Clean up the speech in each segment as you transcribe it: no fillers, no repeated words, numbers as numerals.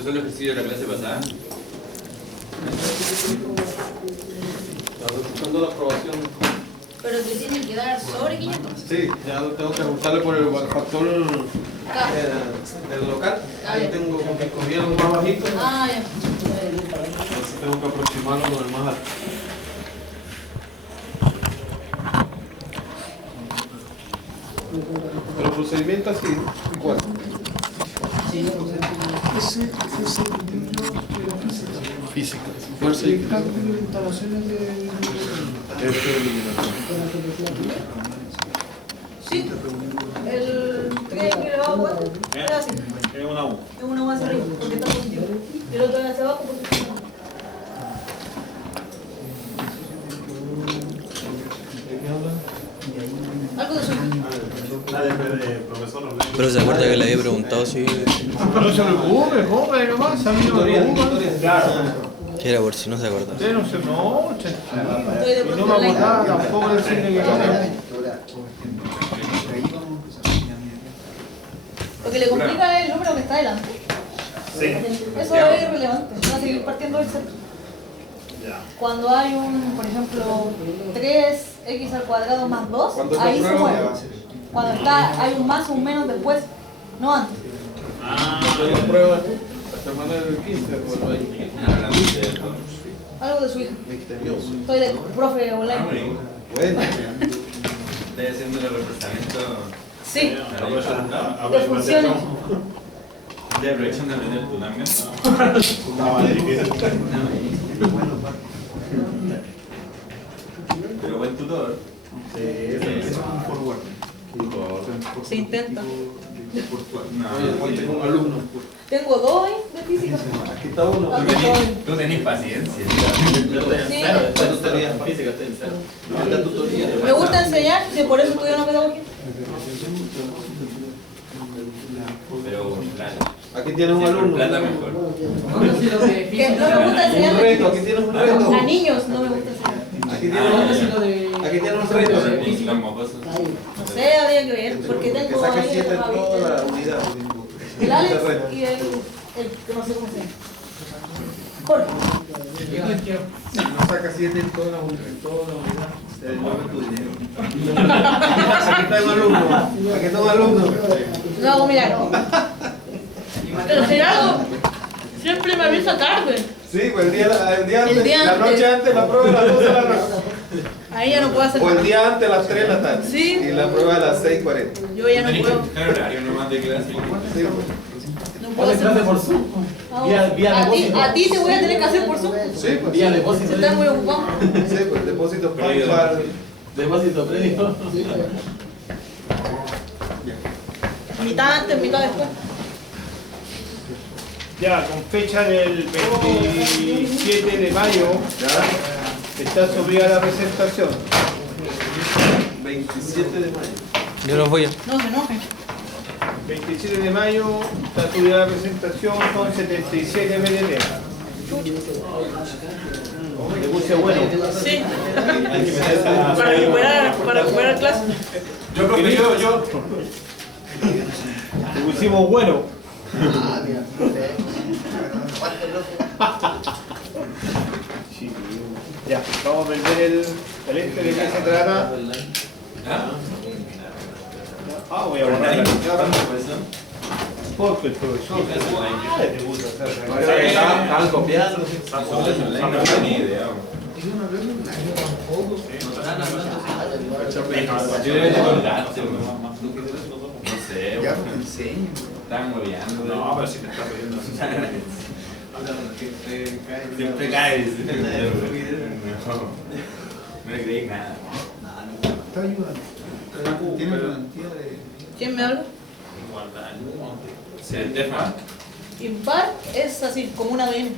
Estos son los ejercicios de la clase pasada. Buscando la aprobación. Pero te tienen que dar sobre 500. Sí, ya tengo que ajustarle por el factor del local. Ahí tengo como que escogí algo más bajito. Ah, ya. Entonces tengo que aproximarlo con el más alto. Pero el procedimiento así, igual. Física. Fuerza y instalaciones de... Sí. El tren que le va a jugar es así. Es una U. Es una más arriba, porque está positivo. Y el otro es hacia abajo porque está negativo. Algo de suyo. Pero se acuerda que le había preguntado si Pero no se preocupe, joven, nomás, a mí no me preocupa. Claro. que era por si no se acordaba. Usted no se... No, Estoy de y no me acordaba tampoco decirle que no. Lo que le complica es el número que está delante. Sí. Eso es irrelevante. Van a seguir partiendo del centro. Cuando hay un, por ejemplo, 3x al cuadrado más 2, ahí se mueve. Cuando está, hay un más o un menos después, no antes. Yo prueba la semana del 15, pues ahí. Algo de su hija. Estoy de profe online. Bueno. Estoy haciendo el represamiento. Sí, de funciones. Estoy aprovechando de aprender tu langa. Pero buen tutor. Se intenta. No, Oye, tengo un alumno. Tengo 2 de física. Aquí está uno. Aquí estoy. tú tenés paciencia. Sí. Después tú tenías física, te enseño. Esta tutoría. Me gusta enseñar, que por eso estudio una pedagogía. Pero claro. Aquí tienes un alumno. Plata mejor. Que no me gusta Un enseñar reto, aquí tienes un reto. a niños, no me gusta enseñar. Aquí tienes un reto. Los mocosos. No sé, habría que ver, porque Que tengo saque ahí 7 en a toda la unidad. el Alex y el que no sé cómo se llama. Jorge. Si no saca 7 en toda la unidad, se devuelve tu dinero. Aquí está un alumno. Aquí está un alumno. No hago milagro. Pero Gerardo siempre me avisa tarde. Sí, pues el día antes, día la noche antes, la prueba a las 12 de la noche. Ahí ya no puedo hacer O el nada. día antes a las 3 de la tarde. Sí. Y la prueba a las 6:40. Yo ya no puedo. ¿Qué horario nomás de clase? Sí, No puedo hacer nada. por Zoom. Ah, Vía depósito. a ti te voy a tener que hacer por Zoom. sí, pues. Vía depósito. Estás muy ocupado. Sí, pues depósito PayPal. Depósito previo. Mitad antes, mitad después. Ya, con fecha del 27 de mayo, está subida la presentación. 27 de mayo. Yo los voy a. No se enojen. 27 de mayo está subida la presentación con 77 PDT. Le puse bueno. Sí. Para recuperar clase. Yo, profe, yo. Le pusimos bueno. Ya, vamos a vender el este de qué se trata. Ah, voy a borrar la porque el profesor Estaban copiando. No tenía idea. Yo debe de colgarte, no sé. Ya te enseño. Están moviendo. No, pero si me está pidiendo. Siempre caes. No le creí nada. Está ayudando. Tiene garantía de. ¿Quién me habla? Sí, Estefan. Impar es así, como una ADN.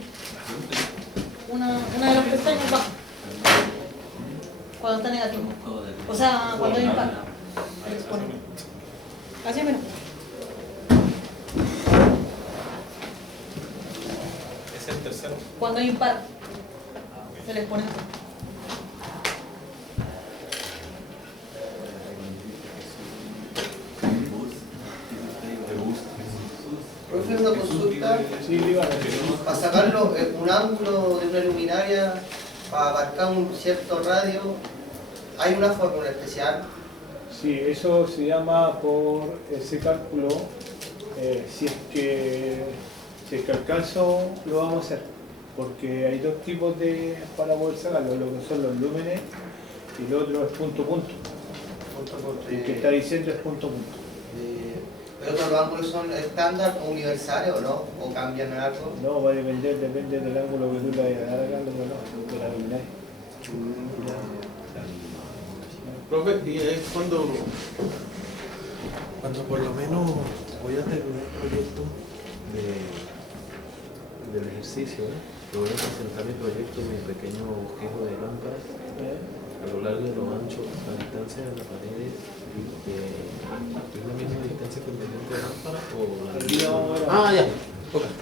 Una de las pestañas baja. Cuando está negativo. O sea, cuando es impar. Se les pone. Así menos. Es el tercero. Cuando es impar. Se les pone. Profe, una consulta. Sí, dígame. Para sacarlo, un ángulo de una luminaria, para abarcar un cierto radio, ¿hay una fórmula especial? Sí, eso se llama por ese cálculo. Si es que alcanzo, lo vamos a hacer. Porque hay dos tipos de para poder sacarlo, lo que son los lúmenes y el otro es punto a punto. El que está diciendo es punto a punto. ¿Pero otros ángulos son estándar o universales o no? ¿O cambian algo? No, va a depende del ángulo que tú le vayas a dar acá, de la luminaria. Profe, y es cuando por lo menos voy a terminar el proyecto del ejercicio, que voy a presentar mi proyecto, mi pequeño bosquejo de lámparas a lo largo y a lo ancho, la distancia de la pared es la misma distancia que el de lámpara o la ya. Okay.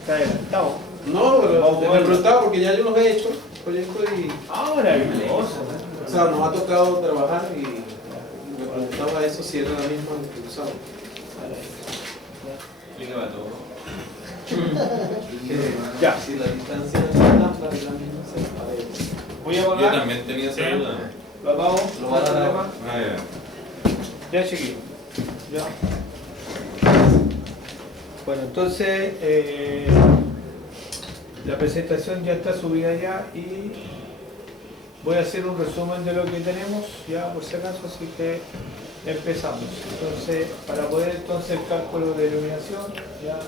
Está adelantado. No, pero me preguntaba porque ya yo los he hecho, proyectos y... Ahora, hermoso. O sea, nos ha tocado trabajar y me preguntaba eso si era la misma que usaba. Explícame todo. Ya. Si la distancia de la lámpara es la misma, se parece. Voy a Yo borrar. también tenía esa duda. Lo apago. Lo va a dar problema. Ah, ya. Ya, chiquillo. Ya. Bueno, entonces la presentación ya está subida ya y voy a hacer un resumen de lo que tenemos ya por si acaso, así que empezamos. Entonces, para poder entonces el cálculo de iluminación ya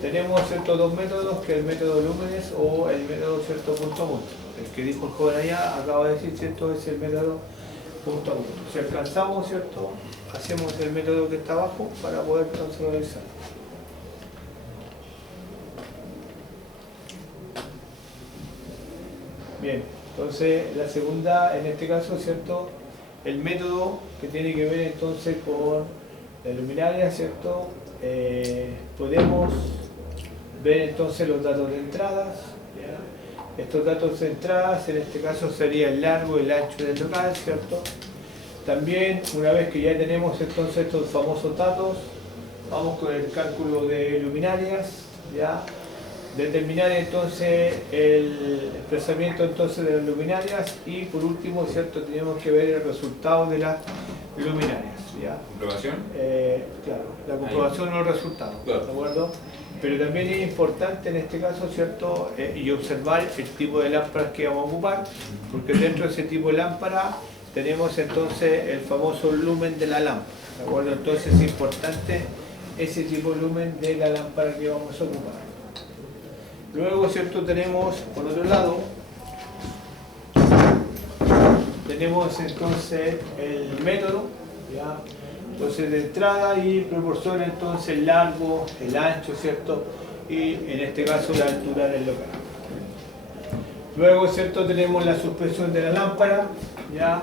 tenemos ciertos dos métodos, que es el método lúmenes o el método cierto punto a punto. El que dijo el joven allá acaba de decir cierto es el método punto a punto. Si alcanzamos cierto, hacemos el método que está abajo para poder entonces realizar. Bien, entonces la segunda, en este caso, ¿cierto? El método que tiene que ver entonces con la luminaria, ¿cierto? Podemos ver entonces los datos de entradas, ¿ya? Estos datos de entradas, en este caso sería el largo, el ancho del local, ¿cierto? También, una vez que ya tenemos entonces estos famosos datos, vamos con el cálculo de luminarias, ¿ya? Determinar entonces el desplazamiento entonces de las luminarias y por último, ¿cierto? Tenemos que ver el resultado de las luminarias, ¿ya? ¿Comprobación? Claro, la comprobación o los resultados, Claro. ¿de acuerdo? Pero también es importante en este caso, ¿cierto? Y observar el tipo de lámparas que vamos a ocupar, porque dentro de ese tipo de lámpara tenemos entonces el famoso lumen de la lámpara, ¿de acuerdo? Entonces es importante ese tipo de lumen de la lámpara que vamos a ocupar. Luego, ¿cierto? Tenemos, por otro lado, tenemos entonces el método, ¿ya? Entonces de entrada y proporciona entonces el largo, el ancho, ¿cierto? Y en este caso la altura del local. Luego, ¿cierto? Tenemos la suspensión de la lámpara, ¿ya?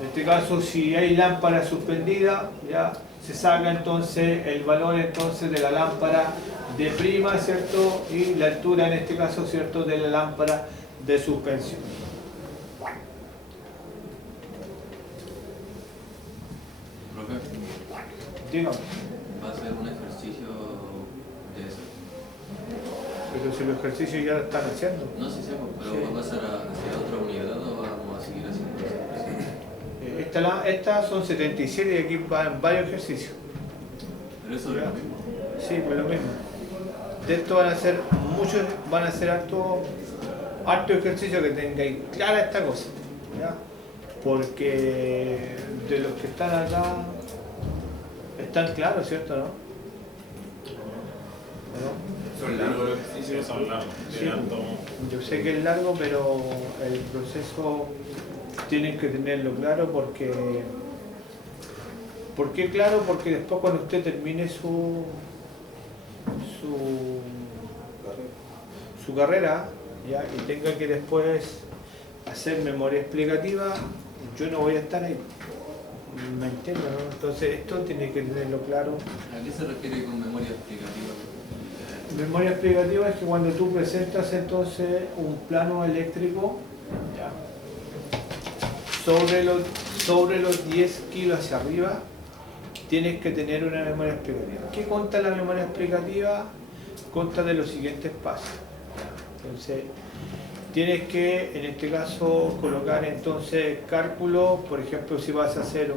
En este caso, si hay lámpara suspendida, ¿ya? Se saca entonces el valor entonces de la lámpara de prima, ¿cierto? Y la altura en este caso, ¿cierto? De la lámpara de suspensión. Profe, Dígame. ¿va a ser un ejercicio de eso? Pero si los ejercicios ya lo están haciendo. No sé si pero ¿va a pasar hacia otra unidad o vamos a seguir haciendo eso? Estas son 77 y aquí van varios ejercicios. Pero eso es lo mismo. Sí, pues lo mismo. De esto van a ser muchos, van a ser harto ejercicio que tengáis clara esta cosa, ¿ya? Porque de los que están acá están claros, ¿cierto? ¿No? Son largos los ejercicios, son largos. Sí, yo sé que es largo, pero el proceso tienen que tenerlo claro porque... ¿Por qué claro? Porque después cuando usted termine su carrera, ¿ya? Y tenga que después hacer memoria explicativa, yo no voy a estar ahí. ¿Me entiendo, no? Entonces esto tiene que tenerlo claro. ¿A qué se refiere con memoria explicativa? Memoria explicativa es que cuando tú presentas entonces un plano eléctrico, ¿ya? sobre los 10 kilos hacia arriba, tienes que tener una memoria explicativa. ¿Qué consta la memoria explicativa? Consta de los siguientes pasos. Entonces, tienes que, en este caso, colocar entonces cálculo, por ejemplo, si vas a hacer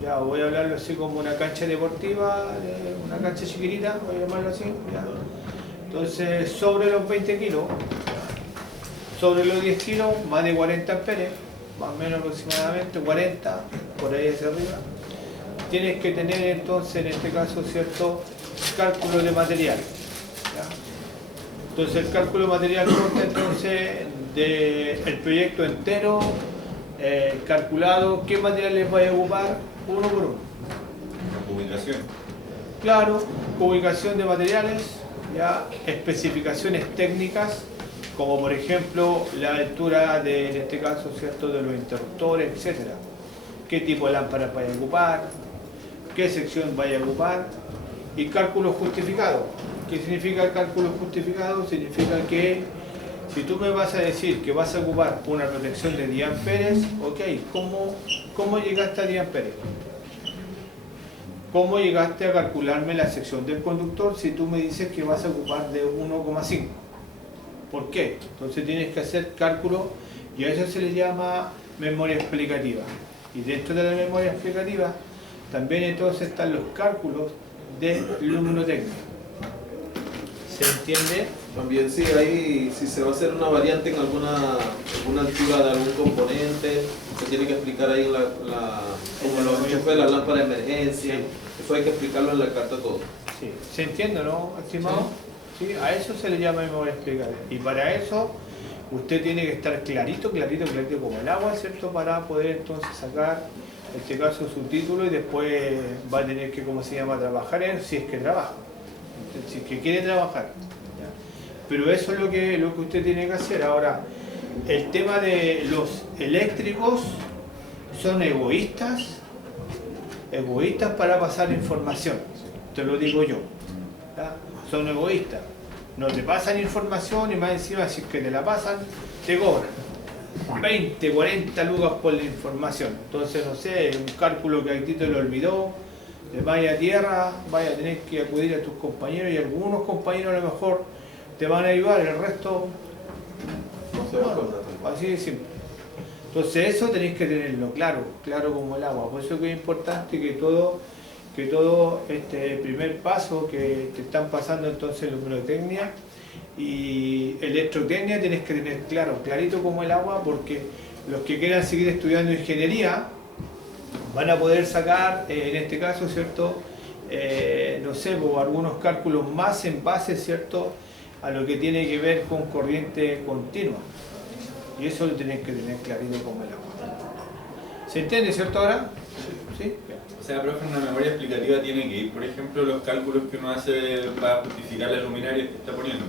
ya voy a hablarlo así como una cancha deportiva, una cancha chiquitita, voy a llamarlo así. Ya. Entonces, sobre los 20 kilos, sobre los 10 kilos, más de 40 amperes, más o menos aproximadamente 40, por ahí hacia arriba, tienes que tener entonces, en este caso, cierto cálculo de material. ¿Ya? Entonces, el cálculo de material consta entonces del proyecto entero, calculado, qué materiales vais a ocupar uno por uno. Ubicación. Claro, ubicación de materiales, ya, especificaciones técnicas, como por ejemplo la altura de, en este caso, ¿cierto?, de los interruptores, etcétera. Qué tipo de lámparas vaya a ocupar, qué sección vaya a ocupar, y cálculo justificado. ¿Qué significa el cálculo justificado? Significa que si tú me vas a decir que vas a ocupar una protección de 10 amperes, ok, ¿cómo llegaste a 10 amperes? ¿Cómo llegaste a calcularme la sección del conductor si tú me dices que vas a ocupar de 1,5? ¿Por qué? Entonces tienes que hacer cálculo y a eso se le llama memoria explicativa. Y dentro de la memoria explicativa también entonces están los cálculos de luminotecnia. ¿Se entiende? También sí, ahí si se va a hacer una variante en alguna altura de algún componente, se tiene que explicar ahí como lo enchufes de la lámpara de emergencia, eso hay que explicarlo en la carta todo. Sí. ¿Se entiende, no, estimado? Sí. A eso se le llama memoria explicativa. Y para eso usted tiene que estar clarito como el agua, ¿cierto? Para poder entonces sacar, en este caso, su título y después va a tener que, ¿cómo se llama?, trabajar en, si es que trabaja, si es que quiere trabajar. ¿Ya? Pero eso es lo que usted tiene que hacer. Ahora, el tema de los eléctricos son egoístas para pasar información, te lo digo yo. ¿Ya? Son egoístas, no te pasan información y más encima si es que te la pasan, te cobran 20, 40 lucas por la información. Entonces, no sé, un cálculo que a ti te lo olvidó, te vaya a tierra, vaya a tener que acudir a tus compañeros y algunos compañeros a lo mejor te van a ayudar, el resto No se va a acordar. así de simple. Entonces eso tenéis que tenerlo claro como el agua. Por eso que es importante que todo este primer paso que te están pasando entonces luminotecnia y electrotecnia tienes que tener clarito como el agua, porque los que quieran seguir estudiando ingeniería van a poder sacar, en este caso, ¿cierto? No sé, algunos cálculos más en base, ¿cierto?, a lo que tiene que ver con corriente continua. Y eso lo tenés que tener clarito como el agua. ¿Se entiende, cierto, ahora? ¿Sí? O sea, profe, en una memoria explicativa tiene que ir, por ejemplo, los cálculos que uno hace para justificar las luminarias que está poniendo.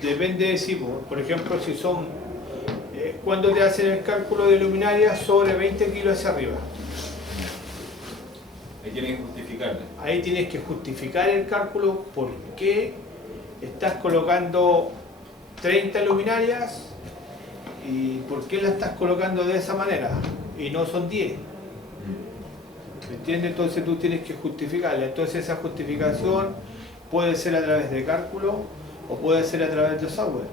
Depende de si, por ejemplo, si son, cuando te hacen el cálculo de luminaria sobre 20 kilos hacia arriba. Ahí tienen que justificarle. Ahí tienes que justificar el cálculo por qué estás colocando 30 luminarias y por qué las estás colocando de esa manera y no son 10. ¿Me entiendes? Entonces tú tienes que justificarla. Entonces esa justificación puede ser a través de cálculo o puede ser a través de software.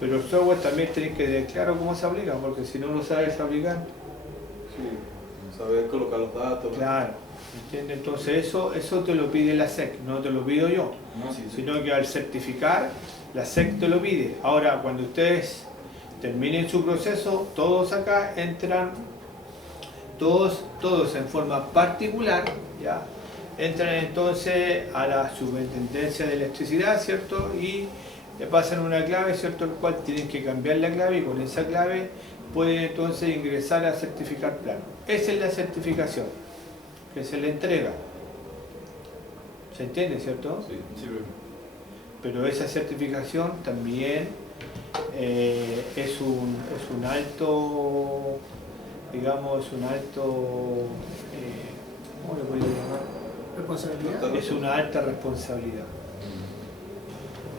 Pero el software también tienes que tener claro cómo se aplica, porque si no lo sabes aplicar. Sí, saber colocar los datos. Claro, ¿entiendes? Entonces eso te lo pide la SEC, no te lo pido yo. No, sí, sí. Sino que al certificar, la SEC te lo pide. Ahora, cuando ustedes terminen su proceso, todos acá entran, todos en forma particular, ¿ya? Entran entonces a la Superintendencia de Electricidad, ¿cierto? Y le pasan una clave, ¿cierto? El cual tienen que cambiar la clave y con esa clave pueden entonces ingresar a certificar plano. Esa es la certificación que se le entrega. ¿Se entiende, cierto? Sí, sí, profe. Pero esa certificación también es un alto, digamos, ¿cómo le podría llamar? ¿Responsabilidad? Es una alta responsabilidad.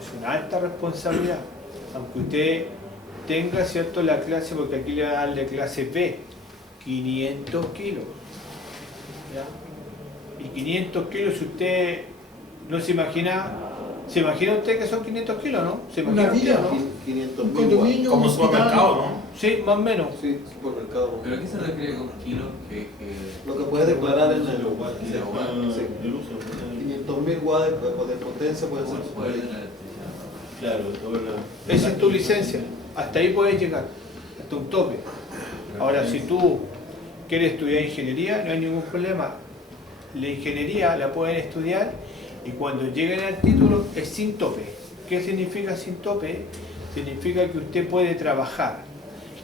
Es una alta responsabilidad. Aunque usted tenga, ¿cierto?, la clase, porque aquí le dan la clase B, 500 kilos. ¿Ya? Y 500 kilos, si usted no se imagina usted que son 500 kilos, ¿no? ¿Se imagina Una villa, usted, ¿no? 500 Un condominio, Como un supermercado, hospital. ¿no? Sí, más o menos. Sí, supermercado. ¿Pero a qué se refiere con kilos? Lo que puedes declarar en el el hogar. Sí. 500.000 watts de potencia puede ser ¿Cuál es super. la electricidad? Claro, todo la... Esa es tu licencia. Hasta ahí puedes llegar, hasta un tope. Ahora, si tú quieres estudiar ingeniería, no hay ningún problema. La ingeniería la pueden estudiar y cuando lleguen al título es sin tope. ¿Qué significa sin tope? Significa que usted puede trabajar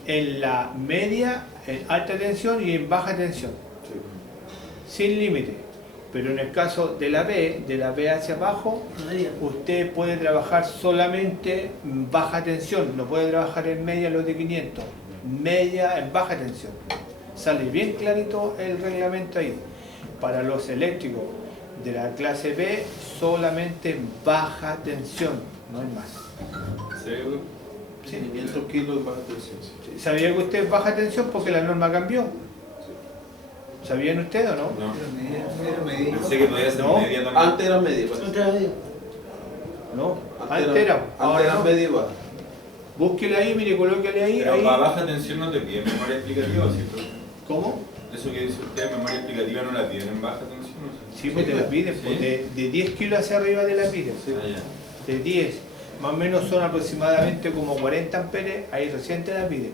en la media, en alta tensión y en baja tensión. Sin límite. Pero en el caso de la B hacia abajo, usted puede trabajar solamente en baja tensión, no puede trabajar en media los de 500, media en baja tensión. Sale bien clarito el reglamento ahí. Para los eléctricos de la clase B, solamente en baja tensión, no hay más. ¿Seguro? Sí. 500 kilos baja tensión. ¿Sabía que usted es baja tensión porque la norma cambió? ¿Sabían ustedes o no? No. Pensé que podía ser No. media también. Antes era media, parece. No, antes era. Ahora era no. media y baja. Búsquele ahí, mire, colóquele ahí. Pero ahí. para baja tensión no te piden memoria explicativa, ¿cierto? ¿Cómo? Eso que dice usted, memoria explicativa no la piden en baja tensión, ¿no? Sí, pues te la piden, pues de 10 kilos hacia arriba te la piden. Ah, ya. De 10, más o menos son aproximadamente como 40 amperes, ahí recién te la piden.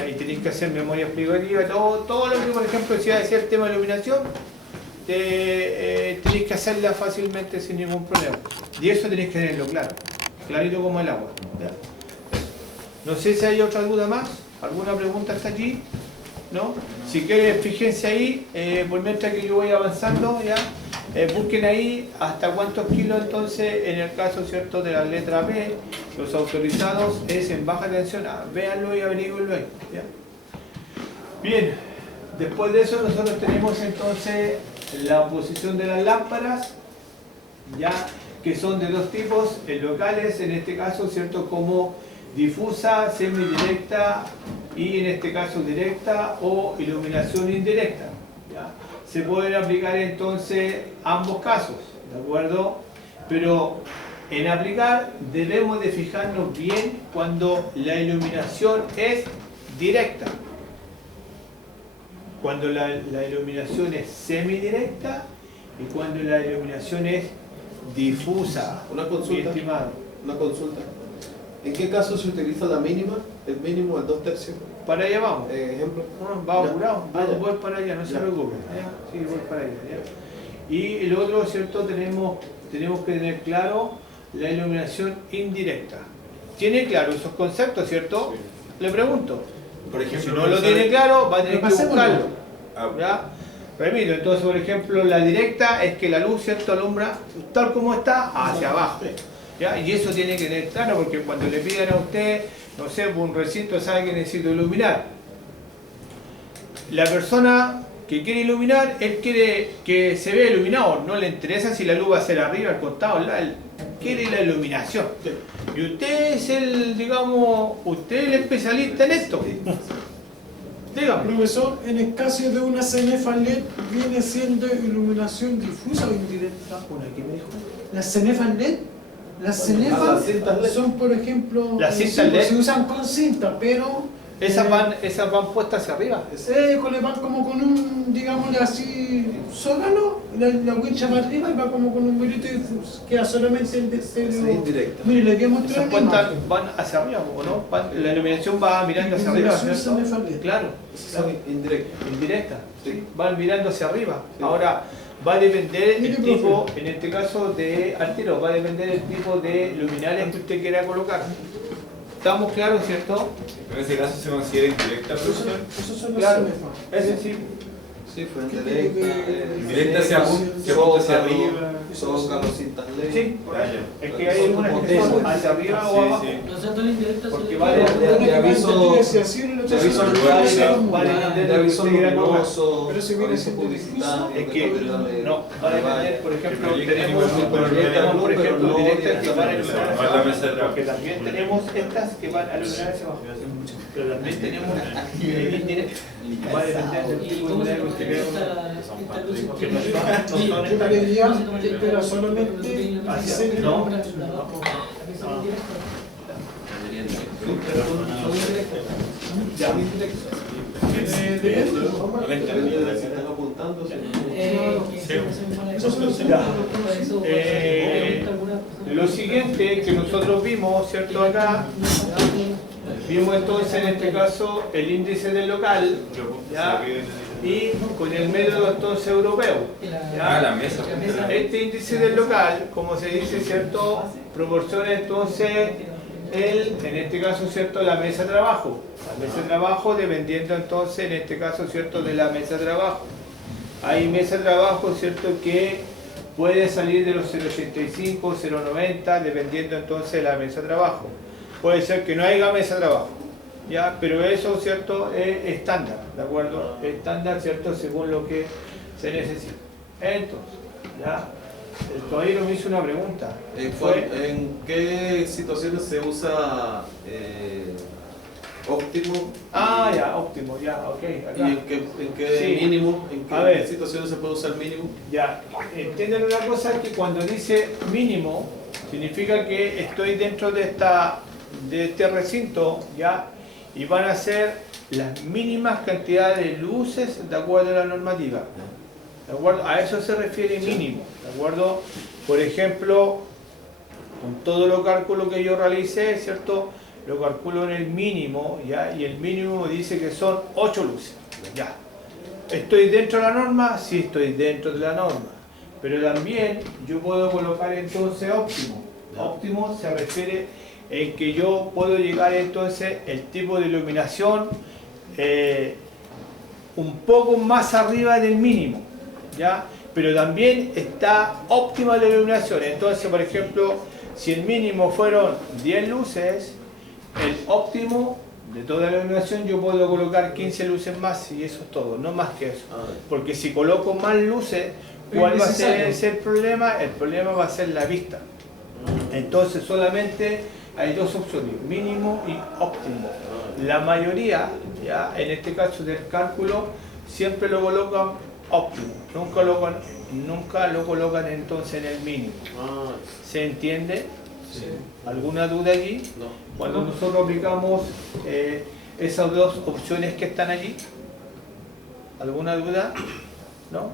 Ahí tenéis que hacer memoria explicativa, todo lo que, por ejemplo, si va a decir el tema de iluminación, tenéis que hacerla fácilmente sin ningún problema. Y eso tenéis que tenerlo claro, clarito como el agua. ¿Ya? No sé si hay otra duda más, alguna pregunta hasta allí, ¿no? Si quieren, fíjense ahí, por mientras que yo voy avanzando, ya, busquen ahí hasta cuántos kilos entonces, en el caso, ¿cierto?, de la letra B, los autorizados es en baja tensión. Véanlo y averigüenlo ahí, ¿ya? Bien, después de eso nosotros tenemos entonces la posición de las lámparas, ya, que son de dos tipos, locales, en este caso, ¿cierto?, como difusa, semidirecta y en este caso directa o iluminación indirecta. ¿Ya? Se pueden aplicar entonces ambos casos, ¿de acuerdo? Pero en aplicar debemos de fijarnos bien cuando la iluminación es directa. Cuando la iluminación es semidirecta y cuando la iluminación es difusa. Una consulta. Mi estimado. Una consulta. ¿En qué caso se utiliza la mínima, el mínimo, el 2/3? Para allá vamos. Ejemplo. Va Ya. apurado, Ya. voy para allá, no se Ya. preocupe. ¿Ya? Sí, voy para allá. ¿Ya? Y el otro, ¿cierto? Tenemos que tener claro la iluminación indirecta. ¿Tiene claro esos conceptos, cierto? Le pregunto. Por ejemplo, Si no lo tiene claro, va a tener que Repasémoslo. buscarlo. Ah, ¿Ya? Repito, entonces, por ejemplo, la directa es que la luz, ¿cierto?, alumbra tal como está hacia abajo. ¿Ya? Y eso tiene que tener claro porque cuando le pidan a usted, no sé, por un recinto sabe que necesito iluminar. La persona que quiere iluminar, él quiere que se vea iluminado, no le interesa si la luz va a ser arriba, al costado, él quiere la iluminación. Y usted es usted es el especialista en esto. Dígame. Profesor, en el caso de una cenefa LED, ¿viene siendo iluminación difusa o indirecta? ¿Una qué me dijo? Las cenefas LED, las cenefas las cintas LED. son, por ejemplo, Las cintas LED. se usan con cinta, pero Esas van puestas hacia arriba. le van como con un, digámosle así, zócalo, la wincha va arriba y va como con un brito difuso, queda solamente el de Esa es estéreo. indirecta. Mire, le voy a Esas mostrar una puestas imagen. van hacia arriba, ¿o no? La iluminación va mirando hacia arriba, Iluminación ¿cierto? cenefa LED. Claro. Esa es indirecta. Indirecta, Sí. van mirando hacia arriba. Sí. Ahora, va a depender Mire, el tipo, profe. en este caso de altero, va a depender el tipo de luminarias que usted quiera colocar. ¿Estamos claros, cierto? en ese caso se considera indirecta, profesor. Esos son las Claro, cenefas. ese sí. Sí, fue ¿Qué indirecta. tipo de- Indirecta se apunta hacia arriba. Zócalo, cintas LED. Sí, Ah, ya. es que hay unas que son hacia arriba o Sí, abajo. sí. No sea tan indirecta, Porque sí. vale de aviso- Si así no le Supuestamente de aviso eso luminoso, va a no depender de aviso luminoso, Pero si viene siendo es que no, va a depender, por ejemplo, proyecto tenemos por ejemplo directas que van a iluminar hacia abajo, porque también tenemos estas que van a iluminar hacia abajo, pero también tenemos indirectas, va a depender del tipo de iluminario que usted vea, que no son pero solamente hacia, no, ya. Lo siguiente que nosotros vimos, ¿cierto? Acá vimos entonces en este caso el índice del local, ¿ya? Y con el método entonces europeo, ¿ya? La mesa. Este índice del local, como se dice, ¿cierto? Proporciona entonces en este caso, ¿cierto? La mesa de trabajo. La mesa de trabajo dependiendo entonces, en este caso, ¿cierto? De la mesa de trabajo. Hay mesa de trabajo, ¿cierto? Que puede salir de los 0.85, 0.90, dependiendo entonces de la mesa de trabajo. Puede ser que no haya mesa de trabajo, ¿ya? Pero eso, ¿cierto? Es estándar, ¿de acuerdo? Estándar, ¿cierto? Según lo que se necesita. Entonces, ¿ya? El caballero me hizo una pregunta. ¿En qué situaciones se usa óptimo? Ah, ya, óptimo, ya, ok. ¿Y Acá. en qué Sí. mínimo? ¿En A ver. qué situaciones se puede usar mínimo? Ya, entienden una cosa, que cuando dice mínimo, significa que estoy dentro de este recinto, ¿ya? Y van a ser las mínimas cantidades de luces de acuerdo a la normativa. ¿De acuerdo? A eso se refiere mínimo, ¿de acuerdo? Por ejemplo, con todo los cálculos que yo realicé, ¿cierto? Lo calculo en el mínimo, ¿ya? Y el mínimo dice que son 8 luces, ¿ya? ¿Estoy dentro de la norma? Sí, estoy dentro de la norma. Pero también yo puedo colocar entonces óptimo. Óptimo se refiere en que yo puedo llegar entonces el tipo de iluminación un poco más arriba del mínimo, ¿ya? Pero también está óptima la iluminación. Entonces, por ejemplo, si el mínimo fueron 10 luces, el óptimo de toda la iluminación yo puedo colocar 15 luces más y eso es todo, no más que eso. Porque si coloco más luces, ¿cuál va a ser el problema? El problema va a ser la vista. Entonces solamente hay dos opciones, mínimo y óptimo. La mayoría, ya en este caso del cálculo, siempre lo colocan óptimo, nunca lo colocan entonces en el mínimo. ¿Se entiende? Sí. ¿Alguna duda allí? No. Cuando nosotros aplicamos esas dos opciones que están allí, ¿alguna duda? ¿No?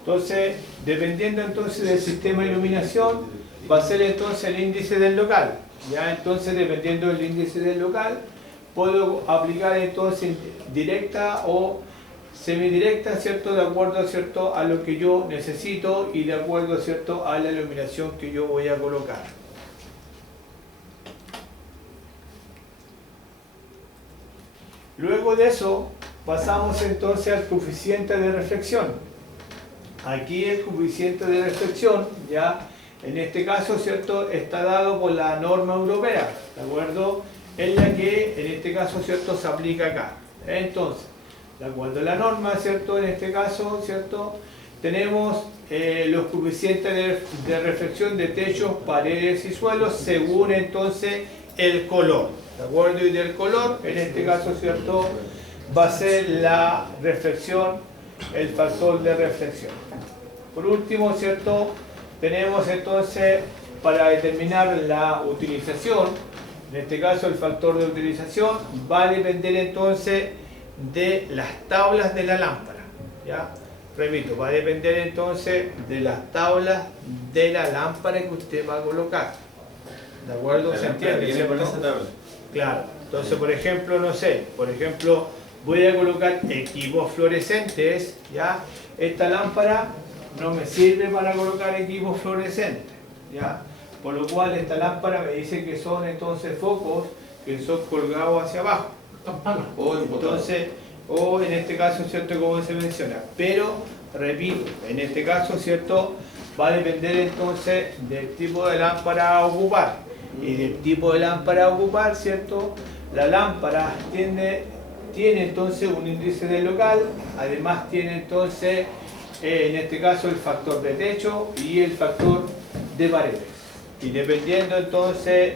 Entonces, dependiendo entonces del sistema de iluminación, va a ser entonces el índice del local. ¿Ya? Entonces, dependiendo del índice del local, puedo aplicar entonces directa o semidirecta, ¿cierto? De acuerdo, ¿cierto? A lo que yo necesito y de acuerdo, ¿cierto? A la iluminación que yo voy a colocar. Luego de eso, pasamos entonces al coeficiente de reflexión. Aquí el coeficiente de reflexión, ya en este caso, ¿cierto? Está dado por la norma europea, ¿de acuerdo? Es la que en este caso, ¿cierto? Se aplica acá. Entonces, de acuerdo a la norma, ¿cierto? En este caso, ¿cierto? Tenemos los coeficientes de reflexión de techos, paredes y suelos según entonces el color, ¿de acuerdo? Y del color, en este caso, ¿cierto? Va a ser la reflexión, el factor de reflexión. Por último, ¿cierto? Tenemos entonces para determinar la utilización, en este caso el factor de utilización va a depender entonces de las tablas de la lámpara, ¿ya? Repito, va a depender entonces de las tablas de la lámpara que usted va a colocar. ¿De acuerdo? ¿Se entiende? ¿Tiene con esa tabla? Claro. Entonces, por ejemplo, no sé, voy a colocar equipos fluorescentes, ¿ya? Esta lámpara no me sirve para colocar equipos fluorescentes, ¿ya? Por lo cual esta lámpara me dice que son entonces focos que son colgados hacia abajo. Entonces, o en este caso, ¿cierto? Como se menciona. Pero, repito, en este caso, ¿cierto? Va a depender entonces del tipo de lámpara a ocupar. y del tipo de lámpara a ocupar, ¿cierto? La lámpara tiene entonces un índice de local, además tiene entonces, en este caso, el factor de techo y el factor de paredes. Y dependiendo entonces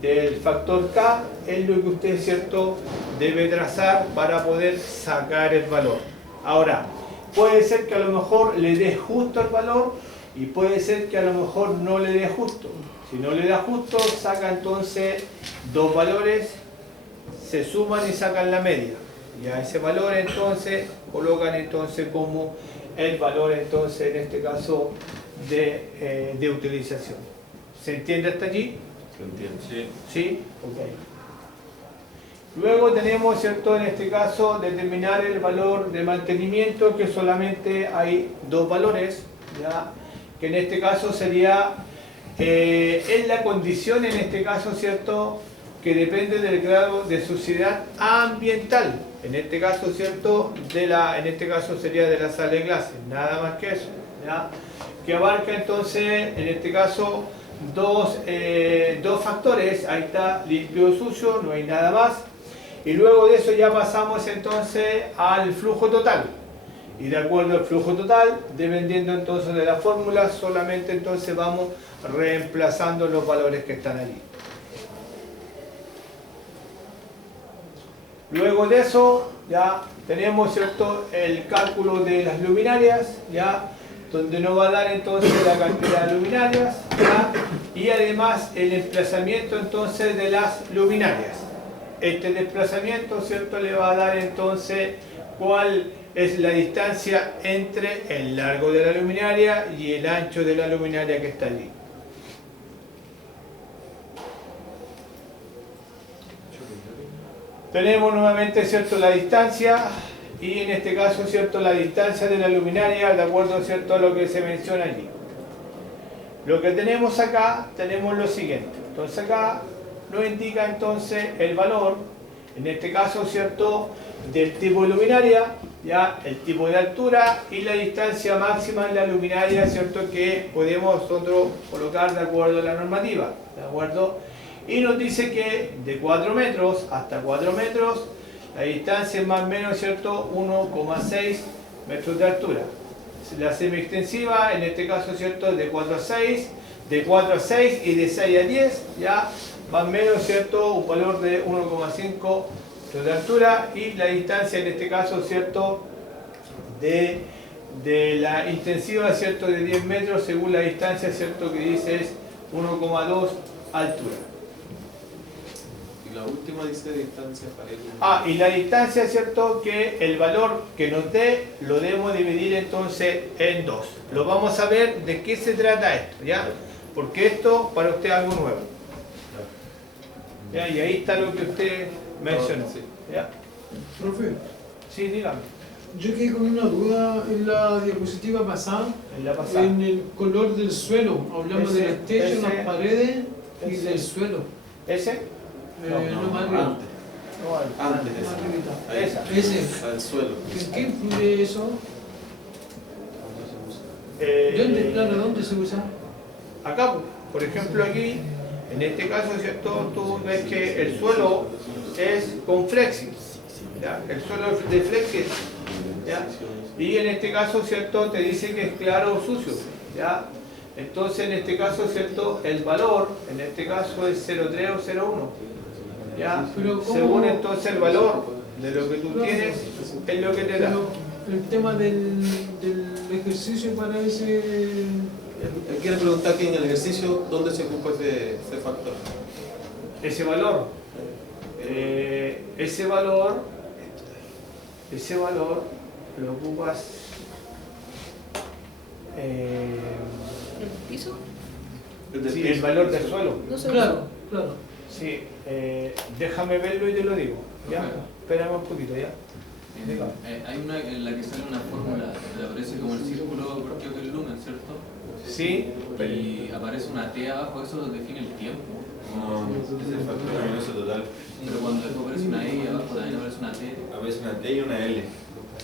del factor K, es lo que usted, ¿cierto?, debe trazar para poder sacar el valor. Ahora, puede ser que a lo mejor le dé justo el valor y puede ser que a lo mejor no le dé justo. Si no le da justo, saca entonces dos valores, se suman y sacan la media. Y a ese valor entonces colocan entonces como el valor entonces en este caso de utilización. ¿Se entiende hasta allí? ¿Se entiende? Sí. ¿Sí? Ok. Luego tenemos, ¿cierto?, en este caso, determinar el valor de mantenimiento, que solamente hay dos valores, ¿ya? Que en este caso sería, es la condición, en este caso, ¿cierto?, que depende del grado de suciedad ambiental. En este caso, ¿cierto?, en este caso sería de la sala de clase, nada más que eso, ¿ya? Que abarca entonces, en este caso, dos factores. Ahí está, limpio o sucio, no hay nada más. Y luego de eso ya pasamos entonces al flujo total. Y de acuerdo al flujo total, dependiendo entonces de la fórmula, solamente entonces vamos reemplazando los valores que están allí. Luego de eso ya tenemos, ¿cierto?, el cálculo de las luminarias, ya, donde nos va a dar entonces la cantidad de luminarias, ¿ya? Y además el desplazamiento entonces de las luminarias. Este desplazamiento, ¿cierto?, le va a dar entonces cuál es la distancia entre el largo de la luminaria y el ancho de la luminaria que está allí. Tenemos nuevamente, ¿cierto?, la distancia, y en este caso, ¿cierto?, la distancia de la luminaria de acuerdo, ¿cierto?, a lo que se menciona allí. Lo que tenemos acá, tenemos lo siguiente. Entonces acá nos indica entonces el valor, en este caso, ¿cierto?, del tipo de luminaria, ya, el tipo de altura y la distancia máxima en la luminaria, ¿cierto?, que podemos nosotros colocar de acuerdo a la normativa, ¿de acuerdo? Y nos dice que de 4 metros hasta 4 metros, la distancia es más o menos, ¿cierto?, 1,6 metros de altura. La semiextensiva, en este caso, ¿cierto?, de 4 a 6, de 4 a 6 y de 6 a 10, ya, más o menos, ¿cierto?, un valor de 1,5 metros de altura, y la distancia, en este caso, ¿cierto?, de la intensiva, ¿cierto?, de 10 metros, según la distancia, ¿cierto?, que dice es 1,2 altura. La última dice distancia pared. Y la distancia, ¿cierto?, que el valor que nos dé lo debemos dividir entonces en dos. Lo vamos a ver de qué se trata esto, ¿ya? Porque esto para usted es algo nuevo. ¿Ya? Y ahí está lo que usted mencionó. ¿Ya? Profe, Sí, dígame. yo quedé con una duda en la diapositiva pasada, En la pasada. en el color del suelo. Hablamos Ese- del techo, ese- las paredes y ese- del suelo. ¿Ese? No, más arriba. Antes. No, Antes Más esa. arribita. Ahí. Esa. Ese. Al suelo. ¿En qué influye eso? ¿Dónde se usa? Acá, por ejemplo, aquí, en este caso, ¿cierto?, tú ves que el suelo es con flexi, ¿ya? El suelo es de flexi, ¿ya? Y en este caso, ¿cierto?, te dice que es claro o sucio, ¿ya? Entonces, en este caso, ¿cierto?, el valor, en este caso es 0,3 o 0,1, ¿ya? Pero ¿cómo? Según entonces el valor de lo que tú tienes, es lo que te da. Pero el tema del ejercicio para ese... Él quiere preguntar que en el ejercicio, ¿dónde se ocupa ese factor? Ese valor, ese valor lo ocupas ¿El piso? sí, el valor del suelo. No sé. Claro, claro. Sí, déjame verlo y te lo digo. ¿Ya? Espérame un poquito, ¿ya? Dígame. Hay una en la que sale una fórmula, que aparece como el círculo creo que el lumen, ¿cierto? Sí, Y aparece una T abajo, eso define el tiempo. No, es el factor luminoso total. Pero cuando después aparece una I y abajo también aparece una T, Aparece una T y una L.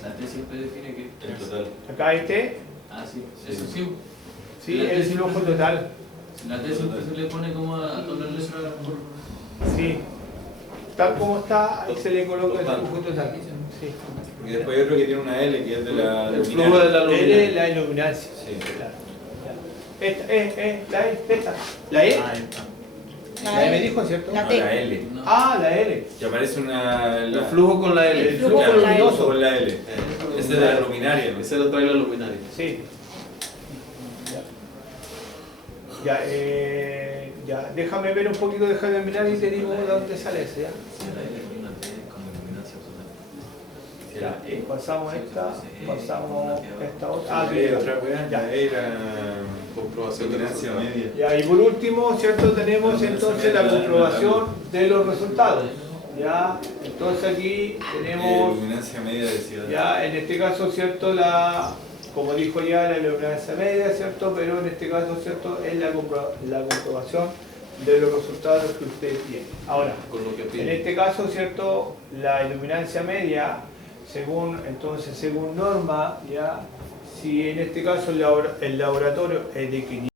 la T siempre define que... El total. acá este, Ah, sí, eso sí. sí, el flujo total. La T siempre se le pone como a todas las letras por... Sí. Tal como está, ahí se le coloca el flujo total. Sí. Y después hay otro que tiene una L, que es de la El flujo de la L luminaria. es la iluminancia. Sí. Claro. Esta, la E, esta. ¿La E? La E me dijo, ¿cierto? La No, T. la L. No. Ah, la L. Que aparece una... El flujo con la L. El flujo con la L. luminoso. con la L. Ese es de la luminaria. ¿no? Ese lo trae la luminaria. Sí. Ya, ya, déjame ver un poquito, déjame terminar y te digo de dónde sale ese, ¿ya? Sí, la L es una T con iluminancia absoluta. Ya, pasamos esta, pasamos esta otra. Ah, Ah, bien. otra weá, ya era Comprobación de luminancia resultados. media. Ya, y por último, ¿cierto? Tenemos entonces la comprobación de los resultados. Ya, entonces aquí tenemos, Luminancia media de ciudad. ya, en este caso, ¿cierto? Como dijo ya, la iluminancia media, ¿cierto? Pero en este caso, ¿cierto? Es la comprobación de los resultados que usted tiene. Ahora, Con lo que en pide. este caso, ¿cierto? La iluminancia media, según norma, ya, si en este caso el laboratorio es de 500